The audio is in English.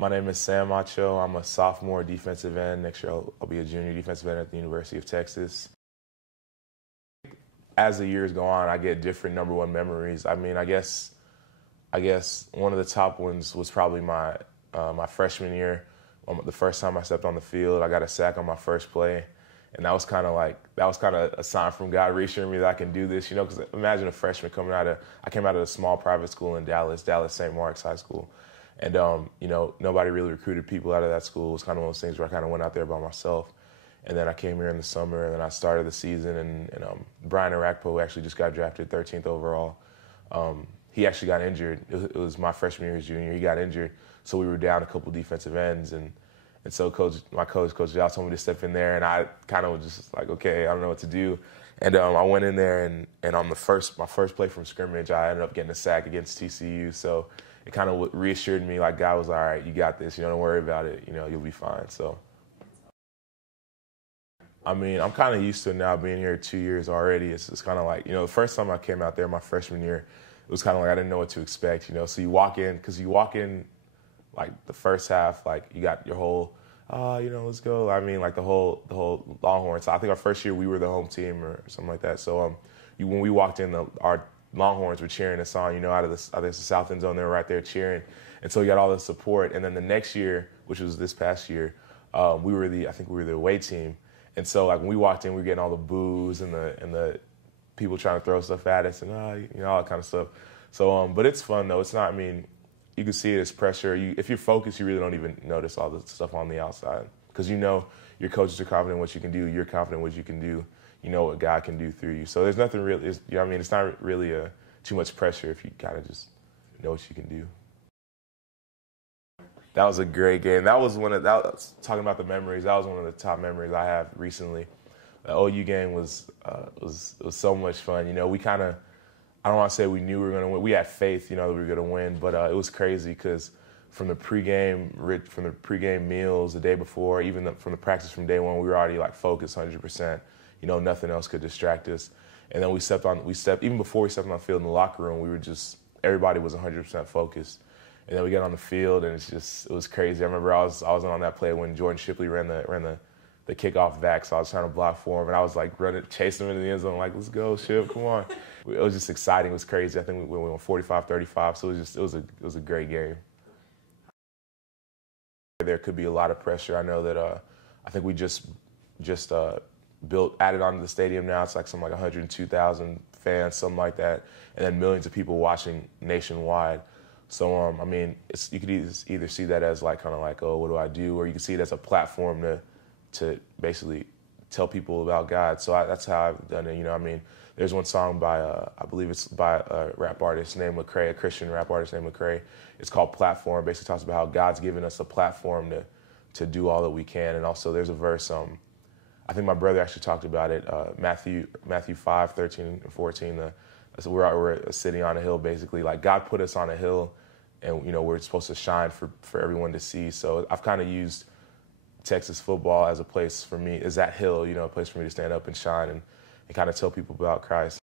My name is Sam Acho. I'm a sophomore defensive end. Next year I'll be a junior defensive end at the University of Texas. As the years go on, I get different number one memories. I mean, I guess one of the top ones was probably my freshman year. The first time I stepped on the field, I got a sack on my first play, and that was kind of a sign from God reassuring me that I can do this. You know, because imagine a freshman I came out of a small private school in Dallas St. Mark's High School, and you know, nobody really recruited people out of that school. It was kind of one of those things where I kind of went out there by myself. And then I came here in the summer, and then I started the season, and Brian Arakpo actually just got drafted 13th overall. He actually got injured. It was my freshman year, his junior. He got injured, so we were down a couple defensive ends, and so my coach, Coach Giles, told me to step in there, and I kind of was just like, okay, I don't know what to do. And I went in there, and on my first play from scrimmage, I ended up getting a sack against TCU. So it kind of reassured me, like God was all right, you got this. You don't worry about it. You know, you'll be fine. So. I mean, I'm kind of used to it now being here 2 years already. It's kind of like, you know, the first time I came out there my freshman year, it was kind of like I didn't know what to expect, you know. So you walk in, like the first half, like you got your whole, you know, let's go. I mean, like the whole Longhorns. So I think our first year we were the home team or something like that. So when we walked in, our Longhorns were cheering us on, you know, out of the south end zone. They were right there cheering. And so we got all the support. And then the next year, which was this past year, I think we were the away team. And so, like, when we walked in, we were getting all the boos and the people trying to throw stuff at us and, you know, all that kind of stuff. So, but it's fun, though. It's not, I mean, you can see it as pressure. If you're focused, you really don't even notice all the stuff on the outside because you know your coaches are confident in what you can do. You're confident in what you can do. You know what God can do through you. So there's nothing really, you know what I mean? It's not really too much pressure if you kind of just know what you can do. That was a great game. Talking about the memories, that was one of the top memories I have recently. The OU game was so much fun. You know, we kind of, I don't want to say we knew we were going to win. We had faith, you know, that we were going to win, but it was crazy because from the pregame meals the day before, even from the practice from day one, we were already like focused 100%. You know, nothing else could distract us. And then even before we stepped on the field in the locker room, everybody was 100% focused. And then we got on the field, and it was crazy. I remember I was on that play when Jordan Shipley ran the kickoff back, so I was trying to block for him, and I was like chasing him into the end zone, like, let's go, Ship, come on. It was just exciting. It was crazy. I think we went 45-35, so it was a great game. There could be a lot of pressure. I know that I think we just added on to the stadium now. It's like something like 102,000 fans, something like that, and then millions of people watching nationwide. So, I mean, you could either see that as like kind of like, oh, what do I do? Or you can see it as a platform to basically tell people about God. So that's how I've done it. You know, I mean, there's one song by, I believe it's by a rap artist named Lecrae, a Christian rap artist named Lecrae. It's called Platform. Basically talks about how God's given us a platform to do all that we can. And also there's a verse, I think my brother actually talked about it, Matthew 5:13 and 14. We're a city on a hill, basically. Like God put us on a hill, and you know we're supposed to shine for everyone to see. So I've kind of used Texas football as a place for me, is that hill, you know, a place for me to stand up and shine and kind of tell people about Christ.